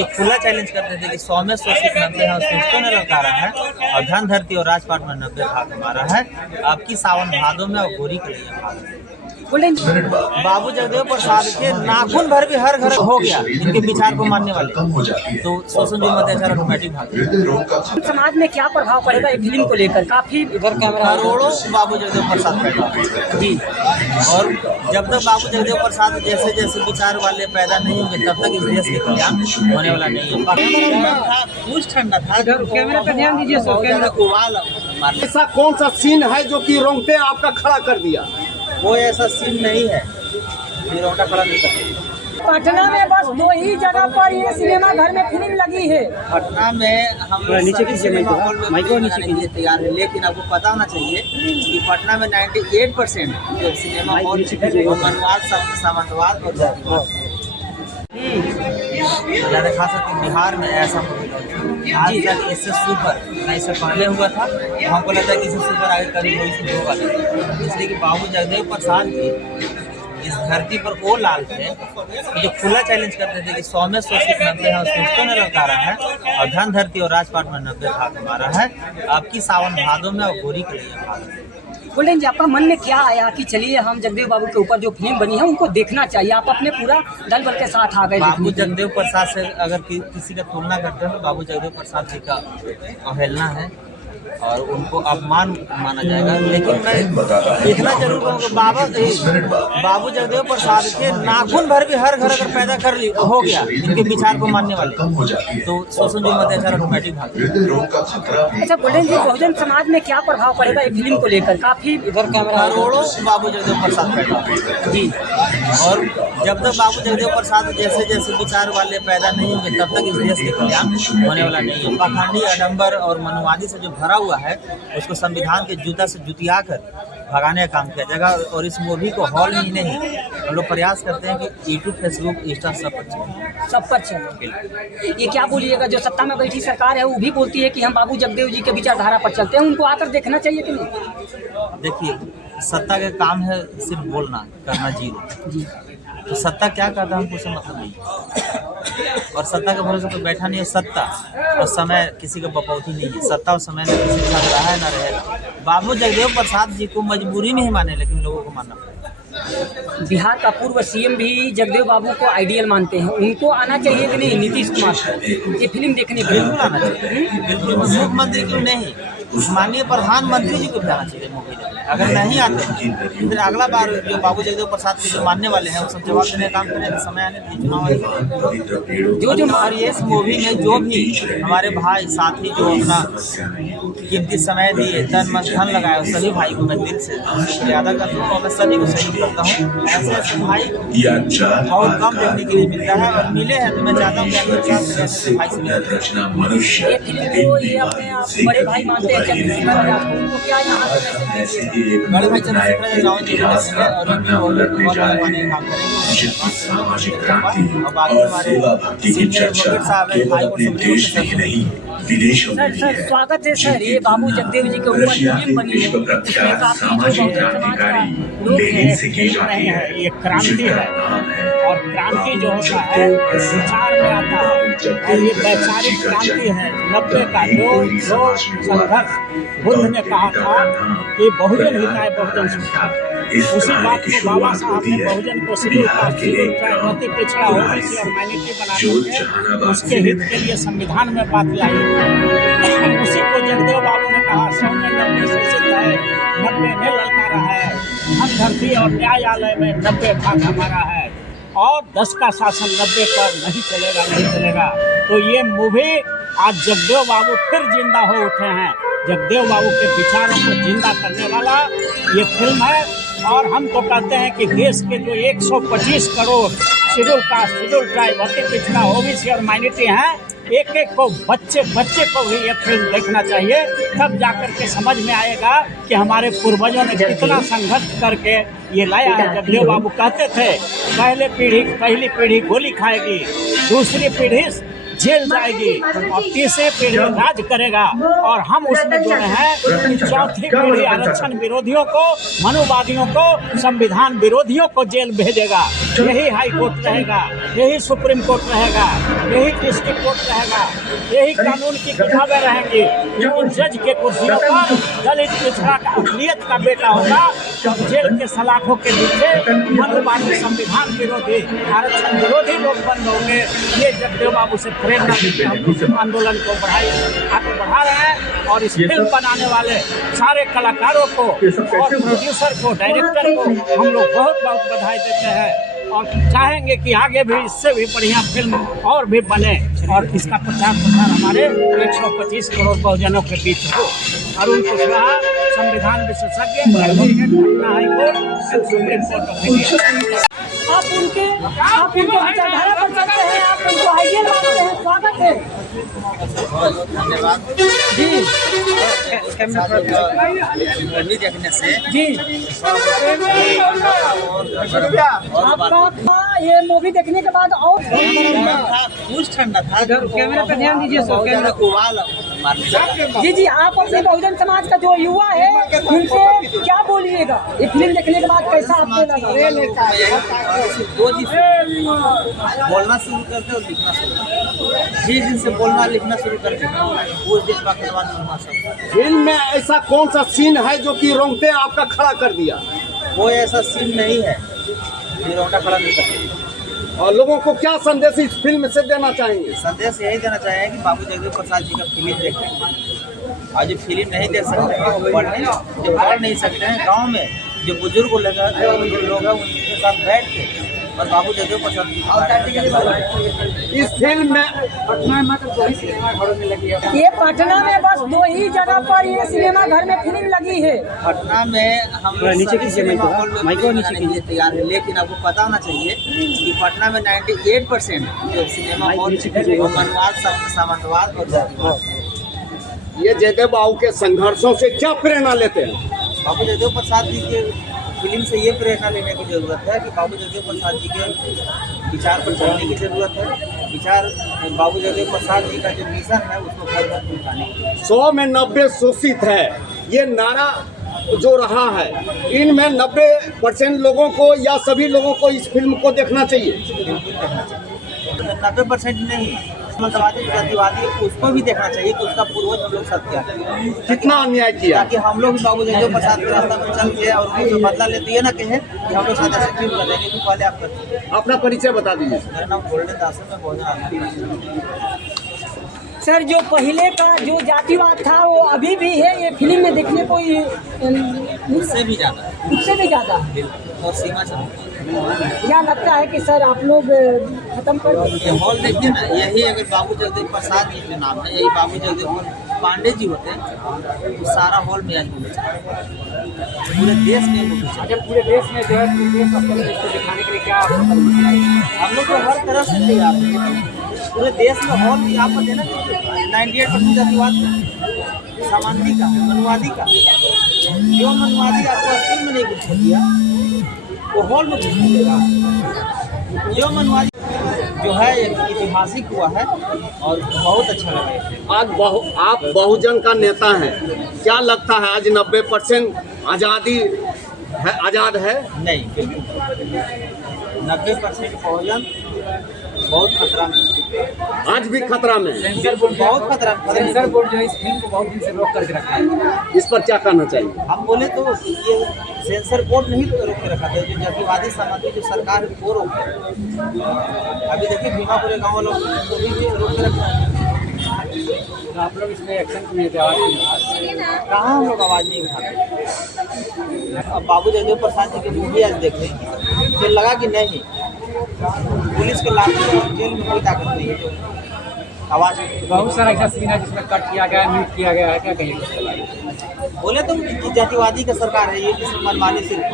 जो खुला चैलेंज करते थे कि 100 में 100 सीट 90 है, उसको ने ललकारा है और धन धरती और राजपाट में 90 भाग हमारा है। आपकी सावन भादों में और गोरी के लिए भाग बाबू जगदेव प्रसाद के नाखून भर भी हर घर हो गया इनके विचार को मानने वाले, तो शोषण जो अत्याचार ऑटोमेटिक भाग। समाज में क्या प्रभाव पड़ेगा ये फिल्म को लेकर? काफी इधर कैमरा करोड़ों बाबू जगदेव प्रसाद पैदा जी, और जब तक बाबू जगदेव प्रसाद जैसे जैसे विचार वाले पैदा नहीं होंगे तब तक इस देश के कल्याण होने वाला नहीं है। कुछ ठंडा था, कैमरा पे ध्यान दीजिए सर। ऐसा कौन सा सीन है जो कि रोंगटे आपका खड़ा कर दिया? वो ऐसा सीन नहीं है जो रोंगटा खड़ा नहीं कर। पटना में बस 2 ही जगह पर ये सिनेमा घर में फिल्म लगी है। पटना में हम नीचे की सिनेमा हॉल में माइको नीचे के लिए तैयार है, लेकिन आपको पता होना चाहिए कि पटना में 98% जो सिनेमा हॉल वो मनवाद, सामंतवाद और जातिवाद ज़्यादा खा सकते। बिहार में ऐसा आज तक इससे सुपर नहीं से पहले हुआ था, हमको लगता है कि इससे सुपर आगे कभी कोई होगा नहीं, इसलिए कि बाबू जगदेव प्रसाद जी इस धरती पर वो लाल थे जो खुला चैलेंज करते थे कि 100 में 100 सीट 90 है, उसको ने ललकारा है और धन धरती और राजपाट में 90 भाग हमारा है। आपकी सावन भादों में और गोरी के लिए भाग। बोलें जी, आपका मन में क्या आया कि चलिए हम जगदेव बाबू के ऊपर जो फिल्म बनी है उनको देखना चाहिए, आप अपने पूरा दल बल के साथ आ गए? बाबू जगदेव प्रसाद से अगर किसी का तुलना करते हैं तो बाबू जगदेव प्रसाद जी का अवहेलना है और उनको अपमान माना जाएगा, लेकिन मैं इतना जरूर कहूँगा बाबू जगदेव प्रसाद के नाखून भर भी हर घर अगर पैदा कर हो गया इनके विचार को मानने वाले, तो शोषण जो अत्याचार ऑटोमेटिक भाग। अच्छा बोलें जी, बहुजन समाज में क्या प्रभाव पड़ेगा ये फिल्म को लेकर? काफी इधर कैमरा। करोड़ों बाबू जगदेव प्रसाद पैदा जी, और जब तक बाबू जगदेव प्रसाद जैसे जैसे विचार वाले पैदा नहीं होंगे तब तक इस देश के कल्याण होने वाला नहीं है। पाखंडी, आडंबर और मनवादी से जो भरा हुआ है उसको संविधान के जूता से जुतिया कर भगाने का काम किया जाएगा। और इस मूवी को हॉल में ही नहीं, हम लोग प्रयास करते हैं कि यूट्यूब, फेसबुक, इंस्टा सब पर चले। ये क्या बोलिएगा, जो सत्ता में बैठी सरकार है वो भी बोलती है कि हम बाबू जगदेव जी के विचारधारा पर चलते हैं, उनको आकर देखना चाहिए कि नहीं? देखिए, सत्ता का काम है सिर्फ बोलना, करना जीरो जी। तो सत्ता क्या करता है हमको से मतलब नहीं, और सत्ता के भरोसे पर बैठा नहीं है। सत्ता और समय किसी का बपौती नहीं है, सत्ता और समय में किसी के साथ रहा है ना रहेगा। बाबू जगदेव प्रसाद जी को मजबूरी में ही माने, लेकिन लोगों को मानना पड़ेगा। बिहार का पूर्व सीएम भी जगदेव बाबू को आइडियल मानते हैं, उनको आना चाहिए कि नहीं नीतीश कुमार ये फिल्म देखने के लिए? बिल्कुल आना चाहिए, बिल्कुल। मुख्यमंत्री क्यों नहीं, माननीय प्रधानमंत्री जी को भी आना चाहिए मूवी देखने। अगर नहीं आते फिर अगला बार जो बाबू जगदेव प्रसाद के जो मानने वाले हैं वो सब जवाब देने का काम करें। समय आने दीजिए, चुनाव जो और ये इस मूवी में जो भी हमारे भाई साथी जो अपना कीमती समय दिए, तन मन धन लगाए, सभी भाई को मैं दिल से शुक्रिया अदा करता हूँ और मैं सभी को सही करता हूँ। ऐसे ऐसे भाई बहुत कम देखने के लिए मिलता है, और मिले हैं तो मैं चाहता हूँ कि ऐसे भाई से ये फिल्म को ये अपने आप बड़े भाई मानते हैं चंद्रशेखर आजाद को, उनको क्या यहाँ बड़े भाई चंद्रशेखर आजाद जी और उनके बनाने का काम करेंगे। और बाकी हमारे सीनियर साहब हैं, भाई को सर स्वागत है सर। ये बाबू जगदेव जी के ऊपर फिल्म बनी है, इसमें काफी जो बहुजन समाज का लोग हैं। ये क्रांति है, और क्रांति जो होता है विचार में आता है, और ये वैचारिक क्रांति है 90 का जो संघर्ष बुद्ध ने कहा था कि बहुजन हिताय बहुजन सुखाय। उसी बात को बाबा साहब ने बहुजन को शेड्यूल कास्ट, शेड्यूल ट्राइब, अति पिछड़ा ओबीसी और माइनॉरिटी बना के उसके हित के लिए संविधान में बात लाई। उसी को जगदेव बाबू ने कहा 100 में 90 सूचित है, 90 में ललकारा है, हम धरती और न्यायालय में 90 भाग हमारा है, और 10 का शासन 90 पर नहीं चलेगा, नहीं चलेगा। तो ये मूवी आज जगदेव बाबू फिर जिंदा हो उठे हैं। जगदेव बाबू के विचारों को जिंदा करने वाला ये फिल्म है। और हम तो कहते हैं कि देश के जो 125 crore schedule caste, schedule tribe, अति पिछड़ा, ओबीसी और माइनॉरिटी हैं, एक एक को बच्चे को भी ये फिल्म देखना चाहिए। तब जाकर के समझ में आएगा कि हमारे पूर्वजों ने कितना संघर्ष करके ये लाया है। जगदेव बाबू कहते थे पहली पीढ़ी गोली खाएगी, दूसरी पीढ़ी जेल जाएगी और तीसरी पीढ़ी राज करेगा और हम उसमें जो है चौथी पीढ़ी आरक्षण विरोधियों को, मनुवादियों को, संविधान विरोधियों को जेल भेजेगा। यही हाई कोर्ट रहेगा, यही सुप्रीम कोर्ट रहेगा, यही डिस्ट्रिक्ट कोर्ट रहेगा, यही कानून की किताबें रहेंगी। लेकिन जज के कुर्सियों पर दलित पिछड़ा का अकलियत का बेटा होगा तो जेल के सलाखों के नीचे मनुवादी, संविधान विरोधी, आरक्षण विरोधी लोग बंद होंगे। ये जगदेव बाबू से प्रेरणा लेकर हम इस आंदोलन को आगे बढ़ा रहे हैं और इस फिल्म बनाने वाले सारे कलाकारों को और प्रोड्यूसर को, डायरेक्टर को हम लोग बहुत बहुत बधाई देते हैं और चाहेंगे कि आगे भी इससे भी बढ़िया फिल्म और भी बने और इसका प्रचार प्रसार हमारे 125 करोड़ बहुजनों के बीच हो। अरुण कुशवाहा, संविधान विशेषज्ञ, Patna high court, supreme court of India. आप उनके विचारधारा पर चलते हैं, आप उनको आइडियल मानते हैं, स्वागत है धन्यवाद जी। मूवी देखने से जी आपका ये मूवी देखने के बाद और कुछ ठंडा था। कैमरा पे ध्यान दीजिए सर, कैमरा उबाल मारने जी जी आप अपने बहुजन समाज का जो युवा है उनसे क्या बोलिएगा ये फिल्म देखने के बाद, कैसा आपको लगा? दो चीज बोलना शुरू करते और लिखना शुरू करते। जिस दिन से बोलना लिखना शुरू करते उस दिन बाकी सब। फिल्म में ऐसा कौन सा सीन है जो कि रोंगटे आपका खड़ा कर दिया? कोई ऐसा सीन नहीं है जो रोंगटा खड़ा नहीं करते। और लोगों को क्या संदेश इस फिल्म से देना चाहेंगे? संदेश यही देना चाहेंगे कि बाबू जगदेव प्रसाद जी का फिल्म देखें और जो फिल्म नहीं देख सकते हैं पढ़ नहीं सकते हैं, गांव में जो बुजुर्ग लोग हैं उनके साथ बैठ के और बाबू जगदेव प्रसाद जी इस फिल्म में ये पटना में बस 2 ही जगह पर ये सिनेमा घर में फिल्म लगी है। पटना में हम सभी सिनेमा हॉल में बनाने के लिए तैयार है, लेकिन आपको पता होना चाहिए कि पटना में 98% जो सिनेमा हॉल वो मनवाद, सामंतवाद और जातिवाद। ये जगदेव बाबू के संघर्षों से क्या प्रेरणा लेते हैं? बाबू जगदेव प्रसाद जी के फिल्म से ये प्रेरणा लेने की जरूरत है कि बाबू जगदेव प्रसाद जी के विचार पर चलने की जरूरत है। विचार बाबू जगदेव प्रसाद जी का जो मिशन है उसको घर घर पहुँचाने की। 100 में 90 शोषित है, ये नारा जो रहा है, इनमें 90% लोगों को या सभी लोगों को इस फिल्म को देखना चाहिए। बिल्कुल देखना चाहिए, 90% नहीं, समाजवादी जातिवादी उसको भी देखना चाहिए कि उसका पूर्वज हम लोग साथ क्या कितना अन्याय किया, ताकि हम लोग भी बाबू जगदेव प्रसाद के रास्ता पर चल के और उनको बदला लेते ये ना कहे कि हम लोग साथ ऐसे क्यों कर रहे हैं, क्योंकि पहले आप करते हैं। अपना परिचय बता दीजिए। मेरा नाम गोल्डन दास है, मैं बहुत सर जो पहले का जो जातिवाद था वो अभी भी है ये फिल्म में देखने को उससे भी ज़्यादा और सीमा चल। क्या लगता है कि सर आप लोग खत्म कर देंगे? हॉल देखिए ना, यही अगर बाबू जगदेव प्रसाद जी के नाम है, यही बाबू जगदेव पांडे जी होते हैं तो सारा हॉल में आज पूरे देश में पूरे देश में जो है इसको दिखाने के लिए क्या हम लोग तो हर तरह से तैयार हैं। पूरे देश में हॉल की आप देना 98% जातिवाद सामान्य का मनुवादी का, जो मनुवादी आपको स्कूल में नहीं कुछ दिया वो हॉल में कुछ मिलेगा। जो मनुवादी जो है ऐतिहासिक हुआ है और बहुत अच्छा लगा। आज आप बहुजन का नेता हैं, क्या लगता है आज 90% आज़ादी है, आज़ाद है? नहीं, बिल्कुल 90% बहुजन बहुत खतरा में, आज भी खतरा में है। बहुत खतरा में। सेंसर बोर्ड जो है इस फिल्म को बहुत दिन से रोक करके रखा है, इस पर क्या कहना चाहिए? हम बोले तो ये सेंसर बोर्ड नहीं तो रोक के रखा था, जो जातिवादी समाज जो सरकार है वो रोक के। अभी देखिए भीमापुर गाँव वालों को भी रोक के रखा है। तो आप लोग इसमें एक्शन किए थे, कहाँ हम लोग आवाज़ नहीं उठाते। अब बाबू जगदेव प्रसाद जी की मूवी आज देखें तो लगा कि नहीं, पुलिस के लाठी और जेल में कोई ताकत नहीं है। आवाज़ बहुत सारा ऐसा सीन है जिसमें कट किया गया, म्यूट किया गया है, क्या कहिएगा? बोले तो जातिवादी का सरकार है ये, किसी मनमानी सिर्फ